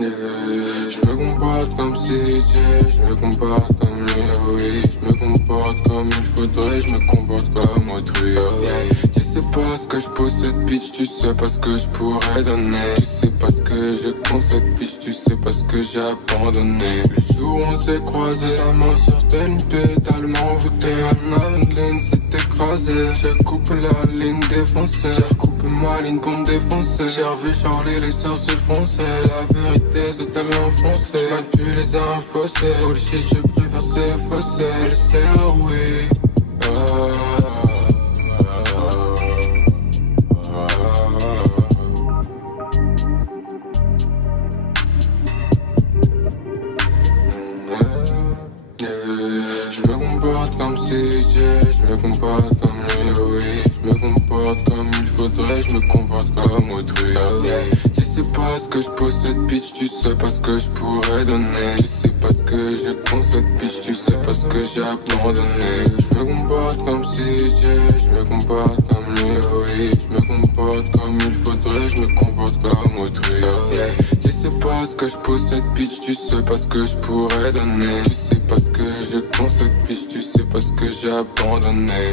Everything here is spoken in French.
Je me comporte comme CJ, je me comporte comme lui, oui. Je me comporte comme il faudrait, je me comporte comme autrui, Tu sais pas ce que je possède, bitch, tu sais pas ce que je pourrais donner. Tu sais pas ce que je concède, bitch, tu sais pas ce que j'ai abandonné. Le jour où on s'est croisés, sa main sur tel pétale m'a envoûté. Un Adeline s'est écrasé. J'ai coupé la ligne défoncée, j'ai recoupé ma ligne pour me défoncer. J'ai revu Charlie, les sœurs se foncer. La vérité c'est elle enfoncée. J'm'attue les infossés. Bullshit, je préfère s'effacer. Elle sait, ah oui. Je me comporte comme CJ, je me comporte comme lui, oui. Je me comporte comme il faudrait, je me comporte comme autrui, Tu sais pas ce que je possède, bitch, tu sais pas ce que je pourrais donner. Tu sais pas ce que je concède, bitch, tu sais pas ce que j'ai abandonné. Je me comporte comme CJ, je me comporte comme lui, oui. Je me comporte comme il faudrait, je me comporte comme autrui, Tu sais pas ce que je possède, bitch, tu sais pas ce que je pourrais donner. Tu sais pas ce que je concède, bitch, tu sais pas ce que j'ai abandonné.